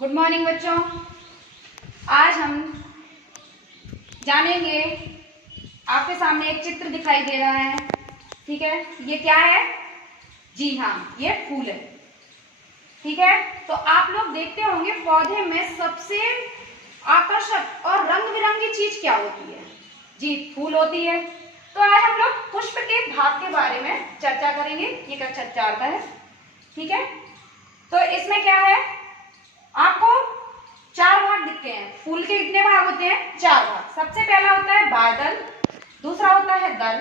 Good morning बच्चों। आज हम जानेंगे, आपके सामने एक चित्र दिखाई दे रहा है, ठीक है। ये क्या है? जी हाँ, ये फूल है, ठीक है। तो आप लोग देखते होंगे पौधे में सबसे आकर्षक और रंग बिरंगी चीज क्या होती है? जी, फूल होती है। तो आज हम लोग पुष्प के भाग के बारे में चर्चा करेंगे। ये कक्षा 4 का है, ठीक है। तो इसमें क्या है, आपको 4 भाग दिखते हैं। फूल के कितने भाग होते हैं? 4 भाग। सबसे पहला होता है बादल, दूसरा होता है दल,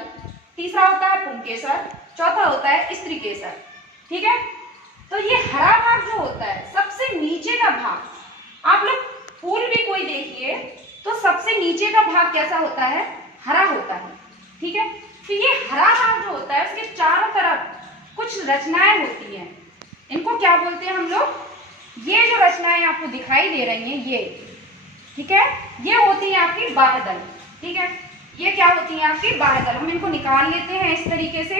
तीसरा होता है पुंकेसर, चौथा होता है स्त्रीकेसर, ठीक है। तो ये हरा भाग जो होता है, सबसे नीचे का भाग, आप लोग फूल भी कोई देखिए तो सबसे नीचे का भाग कैसा होता है? हरा होता है, ठीक है। तो ये हरा भाग जो होता है, उसके चारों तरफ कुछ रचनाएं होती हैं। इनको क्या बोलते हैं हम लोग? ये जो रचनाएं आपको दिखाई दे रही हैं, ये, ठीक है, ये होती है आपकी बाह्य दल, ठीक है। ये क्या होती है? आपकी बाह्य दल। हम इनको निकाल लेते हैं इस तरीके से।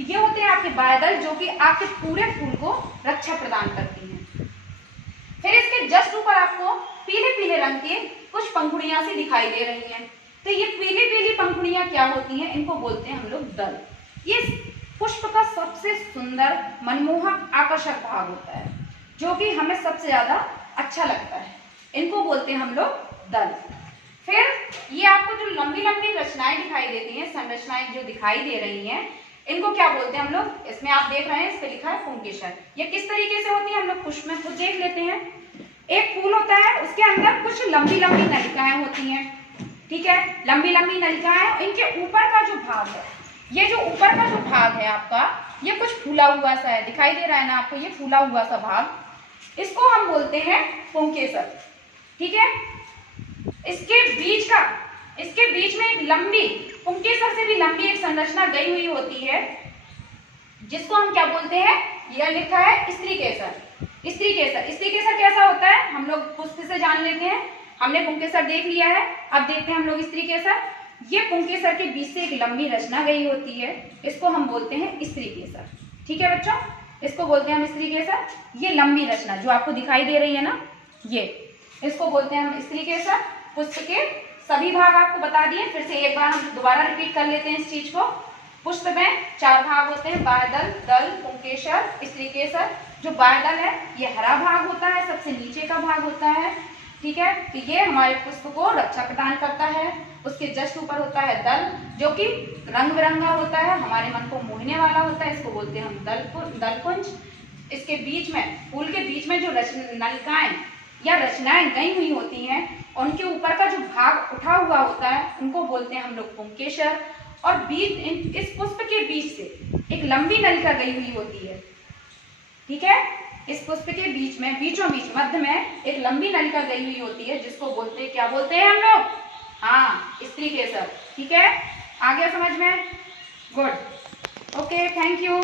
ये होते हैं आपके बाह्य दल, जो कि आपके पूरे फूल को रक्षा प्रदान करती हैं। फिर इसके जस्ट ऊपर आपको पीले पीले रंग के कुछ पंखुड़ियां सी दिखाई दे रही हैं। तो ये पीली पीली पंखुड़ियां क्या होती हैं? इनको बोलते हैं हम लोग दल। ये पुष्प का सबसे सुंदर, मनमोहक, आकर्षक भाग होता है, जो कि हमें सबसे ज्यादा अच्छा लगता है। इनको बोलते हैं हम लोग दल। फिर ये आपको जो लंबी लंबी रचनाएं दिखाई देती हैं, संरचनाएं जो दिखाई दे रही हैं, इनको क्या बोलते हैं हम लोग? इसमें आप देख रहे हैं, इस पे लिखा है पुंकेसर। ये किस तरीके से होती है, हम लोग पुष्प में खुद देख लेते हैं। एक फूल होता है, उसके अंदर कुछ लंबी लंबी नलिकाएं होती हैं, ठीक है। लंबी लंबी नलिकाएं, इनके ऊपर का जो भाग है, ये जो ऊपर का जो भाग है आपका, ये कुछ फूला हुआ सा है, दिखाई दे रहा है ना आपको? ये फूला हुआ सा भाग, इसको हम बोलते हैं पुंकेसर, ठीक है। इसके बीच में एक लंबी, पुंकेसर से भी लंबी एक संरचना गई हुई होती है, जिसको हम क्या बोलते हैं? यह लिखा है स्त्रीकेसर। स्त्रीकेसर कैसा होता है, हम लोग पुष्प से जान लेते हैं। हमने पुंकेसर देख लिया है, अब देखते हैं हम लोग स्त्रीकेसर। ये पुंकेसर के बीच से एक लंबी रचना गई होती है, इसको हम बोलते हैं स्त्रीकेसर, ठीक है बच्चों। इसको बोलते हैं हम स्त्रीकेसर। ये लंबी रचना जो आपको दिखाई दे रही है ना, ये, इसको बोलते हैं हम स्त्रीकेसर। पुष्प के सभी भाग आपको बता दिए। फिर से एक बार हम दोबारा रिपीट कर लेते हैं इस चीज को। पुष्प में 4 भाग होते हैं, बाह्यदल, दल, पुंकेसर, स्त्रीकेसर। जो बाह्यदल है, ये हरा भाग होता है, सबसे नीचे का भाग होता है, ठीक है। तो ये हमारे पुष्प को रक्षा प्रदान करता है। उसके जस्ट ऊपर होता है दल, जो कि रंग बिरंगा होता है, हमारे मन को मोहने वाला होता है, इसको बोलते हैं हम दलकुंज। इसके बीच में, फूल के बीच में जो नलिकाएं या रचनाएं गई हुई होती हैं, उनके ऊपर का जो भाग उठा हुआ होता है, उनको बोलते हैं हम लोग पुंकेसर। और बीच, इस पुष्प के बीच से एक लंबी नलिका गई हुई होती है, ठीक है। इस पुष्प के बीच में, बीचों बीच, मध्य में एक लंबी नलिका गई हुई होती है, जिसको बोलते हैं, क्या बोलते हैं हम लोग? हाँ, स्त्रीकेसर, ठीक है। आ गया समझ में? Good, okay, thank you.